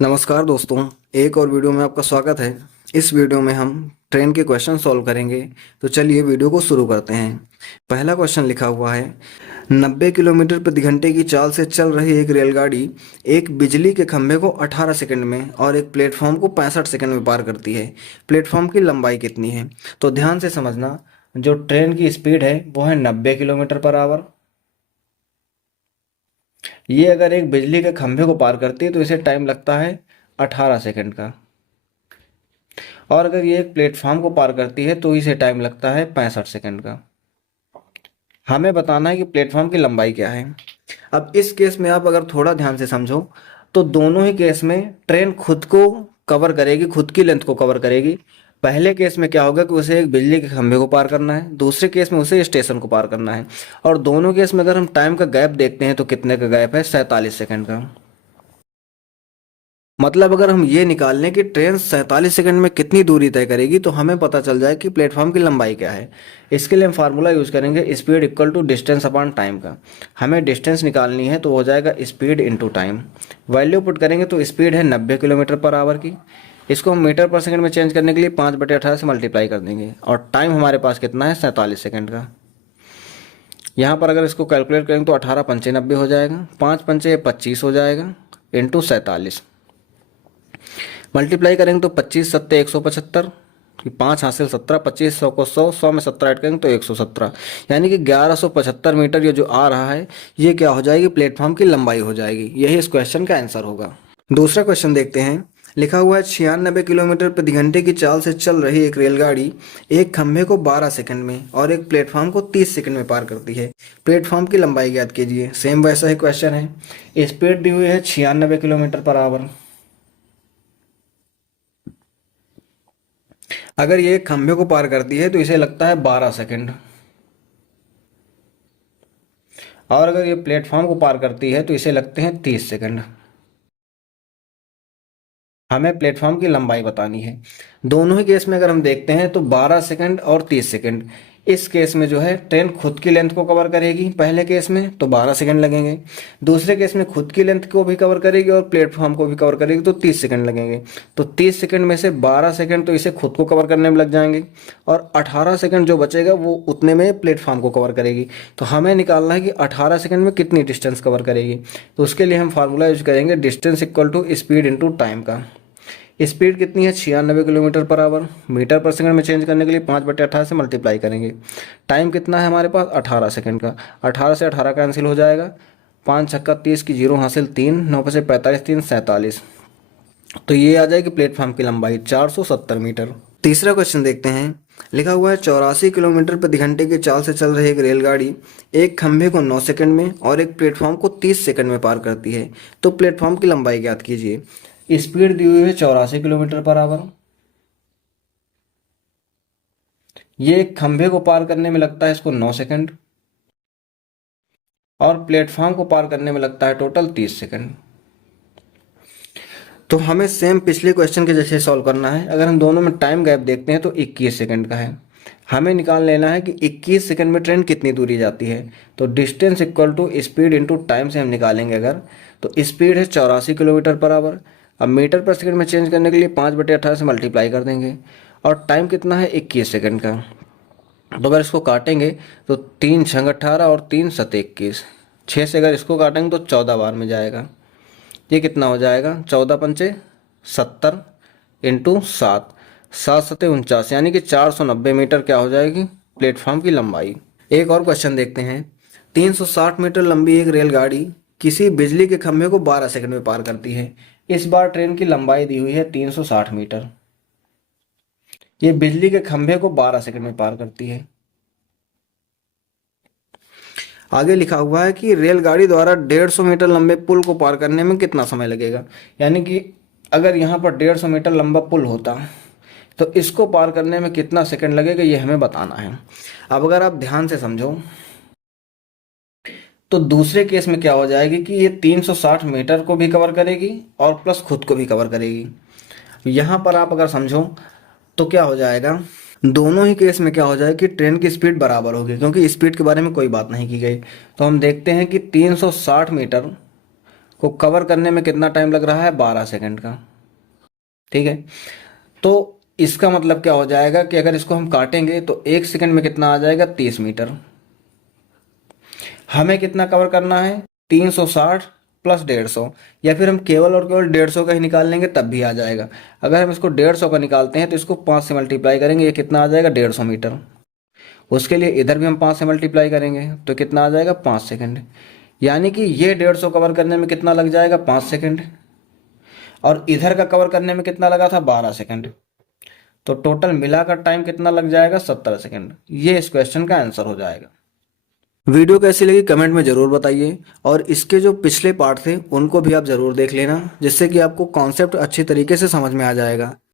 नमस्कार दोस्तों, एक और वीडियो में आपका स्वागत है। इस वीडियो में हम ट्रेन के क्वेश्चन सॉल्व करेंगे। तो चलिए वीडियो को शुरू करते हैं। पहला क्वेश्चन लिखा हुआ है, 90 किलोमीटर प्रति घंटे की चाल से चल रही एक रेलगाड़ी एक बिजली के खंभे को 18 सेकंड में और एक प्लेटफॉर्म को 65 सेकंड में पार करती है। प्लेटफॉर्म की लंबाई कितनी है? तो ध्यान से समझना, जो ट्रेन की स्पीड है वो है 90 किलोमीटर पर आवर। ये अगर एक बिजली के खंभे को पार करती है तो इसे टाइम लगता है 18 सेकंड का। और अगर ये एक प्लेटफॉर्म को पार करती है तो इसे टाइम लगता है 65 सेकंड का। हमें बताना है कि प्लेटफॉर्म की लंबाई क्या है। अब इस केस में आप अगर थोड़ा ध्यान से समझो तो दोनों ही केस में ट्रेन खुद को कवर करेगी, खुद की लेंथ को कवर करेगी। पहले केस में क्या होगा कि उसे एक बिजली के खंभे को पार करना है, दूसरे केस में उसे स्टेशन को पार करना है। और दोनों केस में अगर हम टाइम का गैप देखते हैं तो कितने का गैप है? 47 सेकंड का। मतलब अगर हम ये निकाल लें कि ट्रेन 47 सेकंड में कितनी दूरी तय करेगी तो हमें पता चल जाए कि प्लेटफॉर्म की लंबाई क्या है। इसके लिए हम फार्मूला यूज करेंगे speed equal to distance upon time का। हमें डिस्टेंस निकालनी है तो हो जाएगा speed into time. Value put करेंगे तो स्पीड है 90 किलोमीटर पर आवर की। इसको हम मीटर पर सेकंड में चेंज करने के लिए 5/18 से मल्टीप्लाई कर देंगे और टाइम हमारे पास कितना है? 47 सेकंड का। यहाँ पर अगर इसको कैलकुलेट करेंगे तो 18 पंचे 90 हो जाएगा, 5 पंचे 25 हो जाएगा, इंटू 47 मल्टीप्लाई करेंगे तो 25 सत्ते 175 कि 5 हासिल 17, 25 100 को 100, 100 में 17 ऐड करेंगे तो 117, यानी कि 1175 मीटर ये जो आ रहा है ये क्या हो जाएगी? प्लेटफॉर्म की लंबाई हो जाएगी। यही इस क्वेश्चन का आंसर होगा। दूसरा क्वेश्चन देखते हैं। लिखा हुआ है 96 किलोमीटर प्रति घंटे की चाल से चल रही एक रेलगाड़ी एक खंभे को 12 सेकंड में और एक प्लेटफॉर्म को 30 सेकंड में पार करती है। प्लेटफॉर्म की लंबाई ज्ञात कीजिए। सेम वैसा ही क्वेश्चन है। स्पीड दी हुई है 96 किलोमीटर पर आवर। अगर ये एक खंभे को पार करती है तो इसे लगता है 12 सेकंड। और अगर ये प्लेटफॉर्म को पार करती है तो इसे लगते हैं 30 सेकंड। हमें प्लेटफॉर्म की लंबाई बतानी है। दोनों ही केस में अगर हम देखते हैं तो 12 सेकंड और 30 सेकंड। इस केस में जो है ट्रेन खुद की लेंथ को कवर करेगी पहले केस में तो 12 सेकंड लगेंगे, दूसरे केस में खुद की लेंथ को भी कवर करेगी और प्लेटफॉर्म को भी कवर करेगी तो 30 सेकंड लगेंगे। तो 30 सेकंड में से 12 सेकंड तो इसे खुद को कवर करने में लग जाएंगे और 18 सेकंड जो बचेगा वो उतने में प्लेटफॉर्म को कवर करेगी। तो हमें निकालना है कि 18 सेकंड में कितनी डिस्टेंस कवर करेगी। तो उसके लिए हम फार्मूला यूज करेंगे distance equal to speed into time का। स्पीड कितनी है? 96 kilometre per hour. Metre per second में चेंज करने के लिए 5/18 से मल्टीप्लाई करेंगे। टाइम कितना है हमारे पास? 18 सेकंड का। 18 से 18 कैंसिल हो जाएगा, 5 छक्का 30 की 0 हासिल 3, 9 पे से 45 3 47। तो ये आ जाएगी प्लेटफॉर्म की लंबाई 470 मीटर। तीसरा क्वेश्चन देखते हैं। लिखा हुआ है 84 किलोमीटर प्रति घंटे की चाल से चल रही एक रेलगाड़ी एक खंभे को 9 सेकंड में और एक प्लेटफॉर्म को 30 सेकंड में पार करती है। तो प्लेटफॉर्म की लंबाई ज्ञात कीजिए। स्पीड दी हुई है 84 किलोमीटर पर आवर। ये एक खंभे को पार करने में लगता है इसको 9 सेकंड और प्लेटफॉर्म को पार करने में लगता है टोटल 30 सेकंड। तो हमें सेम पिछले क्वेश्चन के जैसे सॉल्व करना है। अगर हम दोनों में टाइम गैप देखते हैं तो 21 सेकंड का है। हमें निकाल लेना है कि 21 सेकंड में ट्रेन कितनी दूरी जाती है। तो distance equal to speed into time से हम निकालेंगे अगर, तो स्पीड है 84 किलोमीटर पर आवर। अब मीटर पर सेकंड में चेंज करने के लिए 5/18 से मल्टीप्लाई कर देंगे और टाइम कितना है? 21 सेकंड का। तो अगर इसको काटेंगे तो 3 छंग 18 और 3 सत 21, 6 से अगर इसको काटेंगे तो 14 बार में जाएगा। ये कितना हो जाएगा? 14 पंचे 70 इंटू 7, 7 सते 49, यानी कि 490 मीटर क्या हो जाएगी? प्लेटफॉर्म की लंबाई। एक और क्वेश्चन देखते हैं। 360 मीटर लंबी एक रेलगाड़ी किसी बिजली के खंभे को 12 सेकंड में पार करती है। इस बार ट्रेन की लंबाई दी हुई है 360 मीटर। ये बिजली के खंभे को 12 सेकंड में पार करती है। आगे लिखा हुआ है कि रेलगाड़ी द्वारा 150 मीटर लंबे पुल को पार करने में कितना समय लगेगा। यानी कि अगर यहाँ पर 150 मीटर लंबा पुल होता तो इसको पार करने में कितना सेकंड लगेगा ये हमें बताना है। अब अगर आप ध्यान से समझो तो दूसरे केस में क्या हो जाएगी कि ये 360 मीटर को भी कवर करेगी और प्लस खुद को भी कवर करेगी। यहाँ पर आप अगर समझो तो क्या हो जाएगा, दोनों ही केस में क्या हो जाए कि ट्रेन की स्पीड बराबर होगी क्योंकि स्पीड के बारे में कोई बात नहीं की गई। तो हम देखते हैं कि 360 मीटर को कवर करने में कितना टाइम लग रहा है, 12 सेकंड का। ठीक है, तो इसका मतलब क्या हो जाएगा कि अगर इसको हम काटेंगे तो 1 सेकंड में कितना आ जाएगा, 30 मीटर। हमें कितना कवर करना है, 360 प्लस 150, या फिर हम केवल और केवल 150 का ही निकाल लेंगे तब भी आ जाएगा। अगर हम इसको 150 का निकालते हैं तो इसको 5 से मल्टीप्लाई करेंगे, ये कितना आ जाएगा, 150 मीटर। उसके लिए इधर भी हम 5 से मल्टीप्लाई करेंगे तो कितना आ जाएगा, 5 सेकंड। यानी कि ये 150 कवर करने में कितना लग जाएगा, 5 सेकंड, और इधर का कवर करने में कितना लगा था, 12 सेकंड। तो टोटल मिलाकर टाइम कितना लग जाएगा, 17 सेकंड। ये इस क्वेश्चन का आंसर हो जाएगा। वीडियो कैसी लगी कमेंट में ज़रूर बताइए, और इसके जो पिछले पार्ट थे उनको भी आप ज़रूर देख लेना, जिससे कि आपको कॉन्सेप्ट अच्छी तरीके से समझ में आ जाएगा।